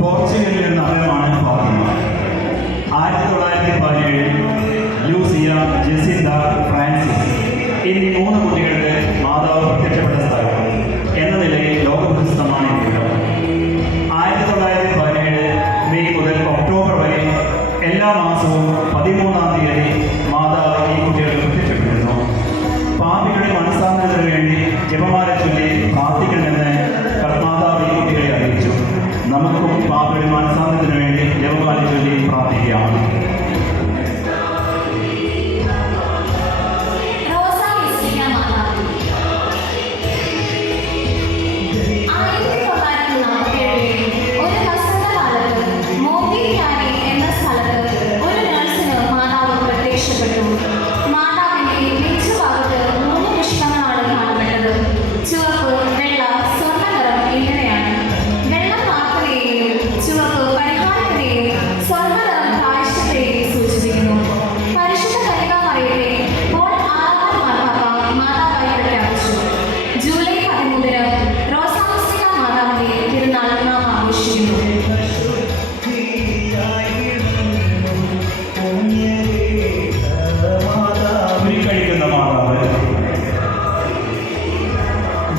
പോർച്ചുഗലിലെ നഗരമാണ് Fathima. 1917 Lucia, Jacinda, Francis എന്നീ 3 കുട്ടികൾക്ക് മാതാവ് പ്രത്യക്ഷപ്പെട്ട സ്ഥലം എന്ന നിലയിൽ ലോകപ്രസിദ്ധമാണ് ഇവിടം. 1917 മെയ് മുതൽ ഒക്ടോബർ വരെ എല്ലാ മാസവും 13-ാം തീയതി മാതാവ് ഈ കുട്ടികൾക്ക് പ്രത്യക്ഷപ്പെടുന്നു. പാപികളുടെ മനസ്സാന്തരത്തിന് വേണ്ടി ജപമാല ചൊല്ലി പ്രാർത്ഥിക്കണമെന്ന് മാതാവ് ഈ കുട്ടികളെ അറിയിച്ചു. നമുക്കും പാപികളുടെ മനസ്സാന്തരത്തിന് വേണ്ടി ജപമാല ചൊല്ലി പ്രാർത്ഥിക്കാം.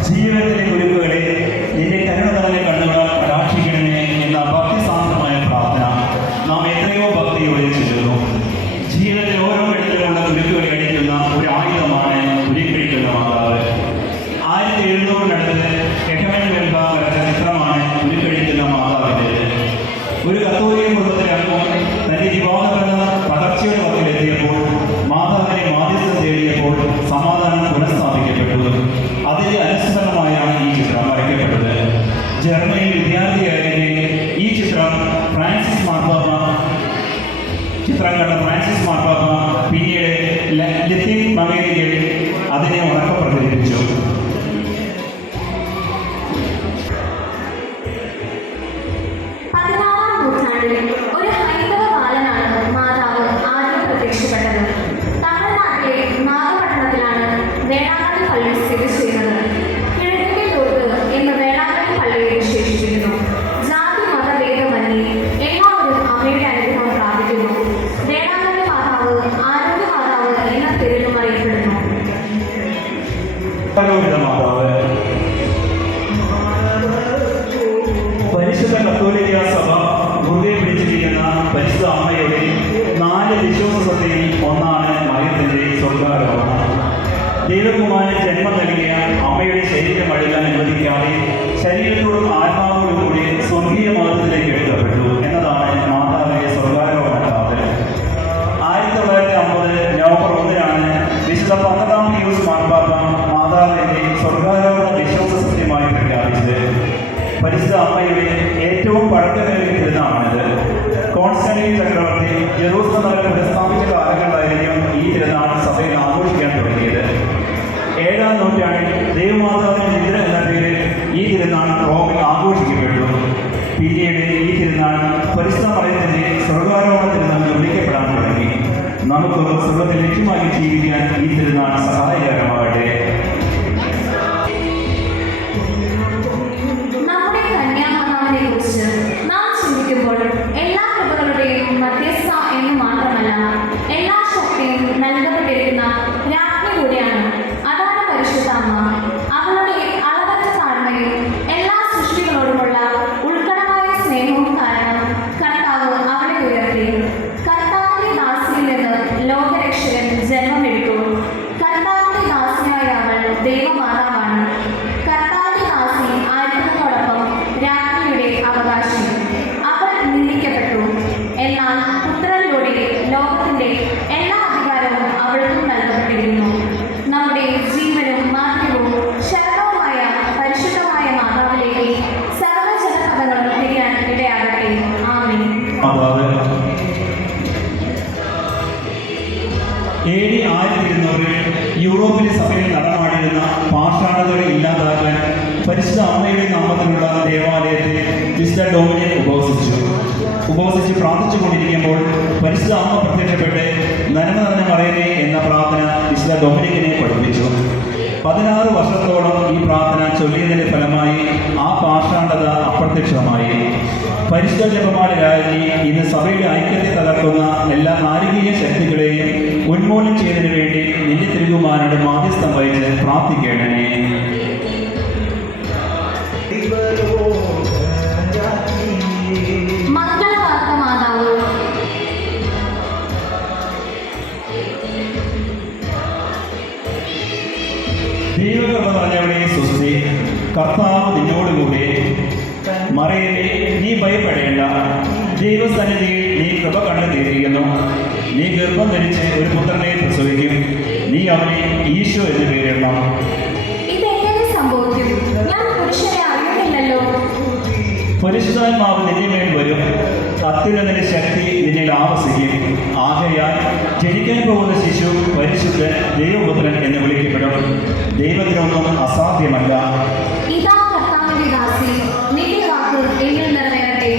ജീവിതത്തിലെ കുരുക്കുകളെ നിന്റെ കരുണ നിറഞ്ഞ കണ്ണുകളാൽ കടാക്ഷിക്കണമേ എന്ന ഭക്തിസാന്ദ്രമായ പ്രാർത്ഥന നാം എത്രയോ ഭക്തിയോടെ ചൊല്ലുന്നു. ജീവിതത്തിൽ ഓരോ ഘട്ടത്തിലുള്ള കുരുക്കുകളെ അടിക്കുന്ന ഒരു ആയുധമാണ് ഉരുക്കഴിക്കുന്ന മാതാവ്. 1700-നടുത്ത് കെഹമൻ വെൽബ വരച്ച ചിത്രമാണ് ഉരുക്കഴിക്കുന്ന മാതാവിൻ്റെത്. ഒരു കത്തോലിക്ക കുടുംബത്തിലെ അംഗം തന്റെ വിവാഹബന്ധ തകർച്ചയുടെ വക്കിലെത്തിയപ്പോൾ മാതാവിനെ മാധ്യസ്ഥം തേടിയപ്പോൾ സമാധാനം പുനഃസ്ഥാപിക്കപ്പെട്ടു. അതിന്റെ അനുസരണമായാണ് ഈ ചിത്രം വരയ്ക്കപ്പെട്ടത്. ജർമ്മനിയിൽ വിദ്യാർത്ഥിയായതിനെ ഈ ചിത്രം കണ്ട ഫ്രാൻസിസ് മാർപ്പാപ്പ പിന്നീട് ലത്തീൻ അമേരിക്കയിൽ അതിനെ ഉറക്കെ പ്രചരിപ്പിച്ചു. ഒരു ഹൈന്ദവ ബാലനാണ് മാതാവ് ആദ്യം പ്രത്യക്ഷപ്പെട്ടത്. തമിഴ്നാട്ടിലെ നാഗപട്ടണത്തിലാണ് വേളാങ്കണ്ണി പള്ളി സ്ഥിതി ചെയ്യുന്നത്. കിഴക്കേ ലോകത്ത് എന്ന് വേളാങ്കണ്ണി പള്ളിയെ വിശേഷിപ്പിക്കുന്നു. ജാതി മതഭേദമന്യേ എല്ലാവരും അമ്മയുടെ അനുഗ്രഹം പ്രാപിക്കുന്നു. വേളാങ്കണ്ണി മാതാവ് ആരോഗ്യ മാതാവ് എന്ന പേരിലും അറിയപ്പെടുന്നു. പരിശുദ്ധ കത്തോലിക്ക സഭ മുറുകെ പിടിച്ചിരിക്കുന്ന പരിശുദ്ധ അമ്മയുടെ 4 വിശ്വാസത്തിൽ ഒന്നാണ് മറിയത്തിന്റെ സ്വർഗ്ഗാരോഹണം. ദൈവകുമാരന് ജന്മം നൽകിയ അമ്മയുടെ ശരീരം അഴുകാൻ അനുവദിക്കാതെ ശരീരത്തോടും ആത്മാവോടും കൂടി സ്വർഗീയ മാർഗത്തിലേക്ക് എടുക്കപ്പെട്ടു എന്നതാണ് മാതാവിന്റെ സ്വർഗ്ഗാരോഹണ കാതൽ. 1950 നവംബർ 1-നാണ് വിശുദ്ധ 12-ാം പിയൂസ് മാർപ്പാപ്പ മാതാവിന്റെ സ്വർഗ്ഗാരോഹണ വിശ്വാസ സത്യമായി പ്രഖ്യാപിച്ചത്. പരിശുദ്ധ അമ്മയുടെ ഏറ്റവും പഴക്കമേറിയ തിരുനാളാണിത്. കോൺസ്റ്റാന്റൈൻ ചക്രവർത്തി ജെറൂസലം നഗരം പുനഃസ്ഥാപിച്ച കാലങ്ങളിലായിരിക്കും ഈ തിരുനാൾ സഭയിൽ ആഘോഷിക്കാൻ തുടങ്ങിയത്. 7-ാം നൂറ്റാണ്ടിൽ ദേവമാതാവിന്റെ നിദ്ര എന്ന പേരിൽ ഈ തിരുനാൾ റോമിൽ ആഘോഷിക്കപ്പെട്ടു. പിന്നീട് ഈ തിരുനാൾ പരിശുദ്ധ മറിയത്തിന്റെ സ്വർഗ്ഗാരോഹണ തിരുനാൾ വിളിക്കപ്പെടാൻ തുടങ്ങി. നമുക്ക് സ്വർഗ്ഗത്തെ ലക്ഷ്യമാക്കി ജീവിക്കാൻ ഈ തിരുനാൾ സഹായകരമാകട്ടെ. നാം ചിന്തിക്കുമ്പോൾ എല്ലാ കൃപകളുടെയും മധ്യസ്ഥ എന്ന് മാത്രമല്ല എല്ലാ ശക്തിയും നൽകപ്പെട്ടിരിക്കുന്ന രാജ്ഞി കൂടിയാണ്. അതാണ് പരിശുദ്ധ അമ്മ. അവളുടെ അളവറ്റ താഴ്മയും എല്ലാ സൃഷ്ടികളോടുമുള്ള ഉൾക്കടമായ സ്നേഹവും കാരണം കർത്താവ് അവളെ ഉയർത്തി. കർത്താവിന്റെ ദാസിയിൽ നിന്ന് ലോകരക്ഷകൻ ജന്മമെടുത്തു. കർത്താവിന്റെ ദാസിയായ അവൾ ദൈവമാതാവാണ്. കർത്താവിന്റെ ദാസി ആയിരിക്കുന്നതോടൊപ്പം രാജ്ഞിയുടെ അവകാശി. അവൾ നിന്ദിക്കപ്പെട്ടു. എന്നാൽ പുത്രനിലൂടെ ലോകത്തിന്റെ എല്ലാ അധികാരവും അവൾക്കും നൽകപ്പെട്ടിരിക്കുന്നു. നമ്മുടെ ജീവനും മാർഗ്ഗവും ശരണവുമായ പരിശുദ്ധമായ മാതാവിലേക്ക് സർവ്വജനപദങ്ങളും തിരിയാൻ ഇടയാകട്ടെ. ആമേൻ. AD 1200 യൂറോപ്പിലെ സഭയിൽ നടമാടിയിരുന്ന പാഷാണതകളെ ഇല്ലാതാക്കാൻ പരിശുദ്ധ അമ്മയുടെ നാമത്തിലുള്ള ദേവാലയത്തിൽ വിശുദ്ധ ഡൊമിനിക് ഉപവസിച്ച് പ്രാർത്ഥിച്ചുകൊണ്ടിരിക്കുമ്പോൾ പരിശുദ്ധ അമ്മ പ്രത്യക്ഷപ്പെട്ട് നന്മ നിറഞ്ഞ മറിയമേ എന്ന പ്രാർത്ഥന വിശുദ്ധ ഡൊമിനിക്കിനെ പഠിപ്പിച്ചു. 16 വർഷത്തോളം ഈ പ്രാർത്ഥന ചൊല്ലിയതിന്റെ ഫലമായി ആ പാഷാണ്ഡത അപ്രത്യക്ഷമായി. പരിശുദ്ധ ജപമാല രാജ്ഞി ഇന്ന് സഭയുടെ ഐക്യത്തെ തകർക്കുന്ന എല്ലാ നാരികീയ ശക്തികളെയും ഉന്മൂലനം ചെയ്തതിനു വേണ്ടി നിന്റെ തിരുകുമാരനോട് മാധ്യസ്ഥം വഹിച്ച് പ്രാർത്ഥിക്കണമേ. മംഗളവാർത്ത മാതാവ്. ദൈവകൃപ നിറഞ്ഞവളെ സ്വസ്തി, കർത്താവ് നിന്നോടുകൂടെ. മറിയമേ, നീ ഭയപ്പെടേണ്ട, ദൈവസന്നിധിയിൽ നീ കൃപ കണ്ടു തീർക്കുന്നു. നീ ഗർഭം ധരിച്ച് ഒരു പുത്രനെ പ്രസവിക്കും. നീ അവനെ ഈശോ എന്ന് പേരിടണം. ഇതെങ്ങനെ സംഭവിക്കും? ഞാൻ പുരുഷനെ അറിയുന്നില്ലല്ലോ. പരിശുദ്ധാത്മാവ് നിന്റെ മേൽ വരും. അത്യുന്നതന്റെ ശക്തി നിന്നിൽ ആവസിക്കും. ആകയാൽ ജനിക്കാൻ പോകുന്ന ശിശു പരിശുദ്ധൻ ദൈവപുത്രൻ എന്ന് വിളിക്കപ്പെടും. ദൈവത്തിനൊന്നും അസാധ്യമല്ല. ഇതാ കർത്താവിന്റെ ദാസി, നിന്റെ വാക്ക് എന്നിൽ നിറവേറട്ടെ.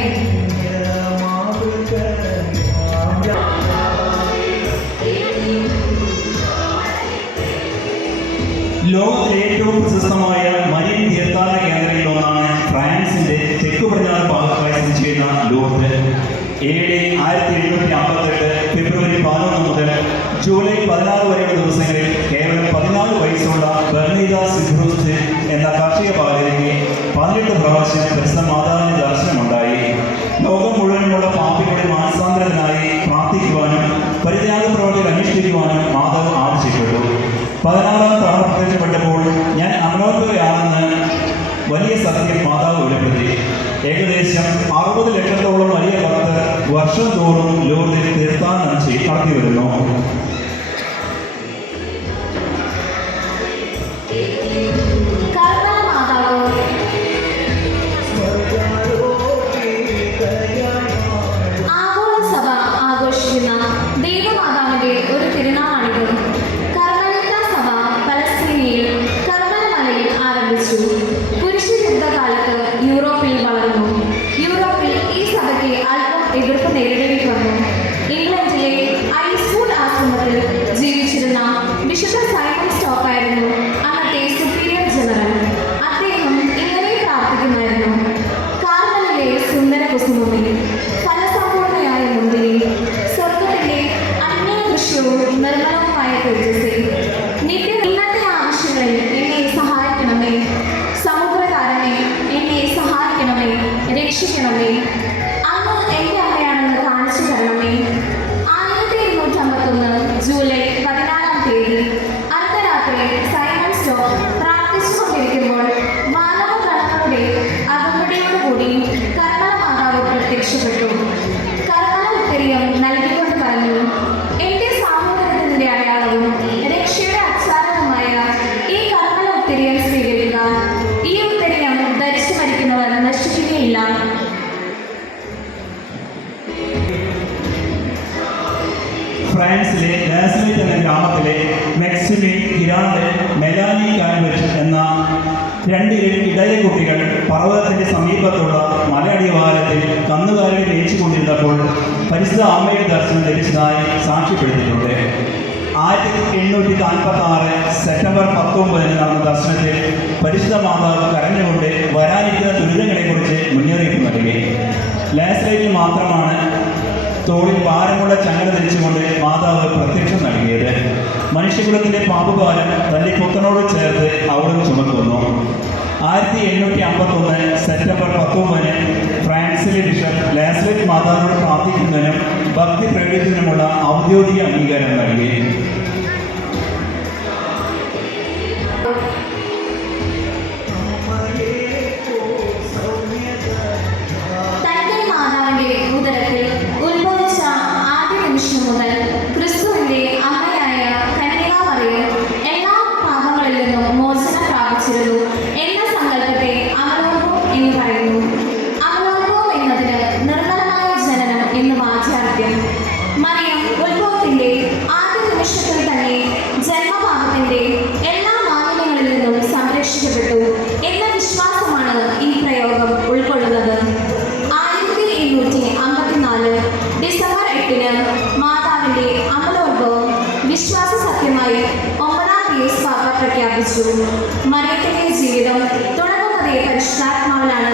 ലോകത്തിലെ ഏറ്റവും പ്രശസ്തമായ മരിയൻ തീർത്ഥാടന കേന്ദ്രങ്ങളിൽ ഒന്നാണ് ഫ്രാൻസിന്റെ തെക്കു പടിഞ്ഞാറ് ഭാഗത്തായി സ്ഥിതി ചെയ്യുന്ന ലൂർദ്. AD 1758 ഫെബ്രുവരി 11 മുതൽ ജൂലൈ 16 വരെയുള്ള ദിവസങ്ങളിൽ കേവലം 14 വയസ്സുള്ള ബെർണീദ സിബ്രൂസ് എന്ന കാർഷിക പാലകയ്ക്ക് 18 പ്രാവശ്യം പരിശുദ്ധ മാതാവിന്റെ ദർശനമുണ്ടായി. ലോകം മുഴുവനുമുള്ള പാപികളുടെ മാനസാന്തരത്തിനായി പ്രാർത്ഥിക്കുവാനും പരിത്യാഗ പ്രവർത്തികൾ അനുഷ്ഠിക്കുവാനും മാതാവ് ആവശ്യപ്പെട്ടു. 16-ാം തവണ പ്രത്യക്ഷപ്പെട്ടപ്പോൾ ഞാൻ അമലോത്ഭവയാണെന്ന് വലിയ സത്യം മാതാവ് വെളിപ്പെടുത്തി. ഏകദേശം 60 ലക്ഷത്തോളം വലിയ ഭക്തർ വർഷം തോറും ലൂർദിൽ തീർത്ഥാടനം നടത്തി വരുന്നു. കർമ്മല മാതാവ്. ആഗോള സഭ ആഘോഷിക്കുന്ന ദൈവമാതാവിന്റെ ഒരു തിരുനാളാണിത്. കർമ്മലിത്ത സഭ പലസ്തീനയിൽ കർമ്മല മലയിൽ ആരംഭിച്ചു. കുരിശുയുദ്ധകാലത്ത് യൂറോപ്പിൽ വളർന്നു. യൂറോപ്പിൽ ഈ സഭയ്ക്ക് അല്പം എതിർപ്പ് നേരിടേണ്ടി വന്നു. ഇംഗ്ലണ്ടിലെ ഐസ്വുഡ് ആശ്രമത്തിൽ ജീവിച്ചിരുന്ന വിശുദ്ധ സൈമൺ സ്റ്റോക്ക് ആയിരുന്നു അന്നത്തെ സുപ്പീരിയർ ജനറൽ. അദ്ദേഹം ഇങ്ങനെ പ്രാർത്ഥിക്കുമായിരുന്നു: കാർമലിലെ സുന്ദര കുസുമി, ഫലസമ്പൂർണ്ണയായ മുന്തിരി, സ്വർഗത്തിന്റെ അന്യദൃശ്യവും നിർമ്മലവുമായ തേജസ്സേ, ഇന്നത്തെ ആവശ്യങ്ങളിൽ എന്നെ സഹായിക്കണമേ. സമുദ്രകാരനെ എന്നെ സഹായിക്കണമേ, രക്ഷിക്കണമേ. അങ്ങ് എൻ്റെ അമ്മയാണെന്ന് കാണിച്ചു തരണമേ. 1251 ജൂലൈ 14-ാം തീയതി അർദ്ധരാത്രി സൈമൺ സ്റ്റോക്ക് പ്രാർത്ഥിച്ചുകൊണ്ടിരിക്കുമ്പോൾ മാനവഗണങ്ങളുടെ അകമ്പടിയോടുകൂടി കർമ്മല മാതാവ് പ്രത്യക്ഷപ്പെട്ടു. കർമ്മല ഉത്തരീയം നൽകിക്കൊണ്ട് പറഞ്ഞു: എൻ്റെ സാമൂഹികത്തിന്റെ അടയാളവും രക്ഷയുടെ അച്ചാരവുമായ ഈ കർമ്മല ഉത്തരീയം സ്വീകരിക്കുക. ഈ ഉത്തരീയം ധരിച്ചു മരിക്കുന്നവർ നശിക്കുകയില്ല. ഫ്രാൻസിലെ നാസറേത്ത് എന്ന ഗ്രാമത്തിലെ മെക്സിമിൻ ഇറാന്റെ മെലാനി കാൻവെറ്റ് എന്ന 2 ഇടയ കുട്ടികൾ പർവ്വതത്തിന്റെ സമീപത്തുള്ള മലയടിവാരത്തിൽ കന്നുകാലികളെ മേയിച്ചുകൊണ്ടിരുന്നപ്പോൾ പരിശുദ്ധ അമ്മയുടെ ദർശനം ലഭിച്ചതായി സാക്ഷ്യപ്പെടുത്തിയിട്ടുണ്ട്. 1846 സെപ്റ്റംബർ 19 നടന്ന ദർശനത്തിൽ പരിശുദ്ധ മാതാവ് കരഞ്ഞുകൊണ്ട് വരാനിരിക്കുന്ന ദുരിതങ്ങളെക്കുറിച്ച് മുന്നറിയിപ്പ് നൽകി. ലാസറേറ്റിൽ മാത്രമാണ് തോളിൽ ഭാരമുള്ള ചങ്ങല ധരിച്ചുകൊണ്ട് മാതാവ് പ്രത്യക്ഷം നൽകിയത്. മനുഷ്യകുലത്തിന്റെ പാപഭാരം തന്റെ പുത്രനോട് ചേർത്ത് അവളും ചുമക്കുന്നു. 1851 സെപ്റ്റംബർ 19 ഫ്രാൻസിലെ ബിഷപ്പ് ലാസറേറ്റ് മാതാവിനോട് പ്രാർത്ഥിക്കുന്നതിനും ഭക്തി പ്രകടിപ്പിക്കുന്നതിനുമുള്ള ഔദ്യോഗിക അംഗീകാരം നൽകി. തന്റെ മാതാവിന്റെ ഉദരത്തിൽ ഉത്ഭവിച്ച ആദ്യ നിമിഷം മുതൽ ക്രിസ്തുവിന്റെ അമ്മയായ കന്യകാമറിയം എല്ലാ പാപങ്ങളിൽ നിന്നും മോചനം പ്രാപിച്ചിരുന്നു എന്ന സങ്കല്പത്തെ അമലോത്ഭവം എന്ന് പറയുന്നു. അമലോത്ഭവം എന്നതിന് നിർമ്മലമായ ജനനം എന്ന് വാച്യാർത്ഥ്യം. മറിയം ഉത്ഭവത്തിന്റെ ആദ്യ നിമിഷത്തിൽ പ്രഖ്യാപിച്ചു. മറിയത്തിന്റെ ജീവിതം തുടങ്ങുന്നത് പരിശുദ്ധാത്മാവിലാണ്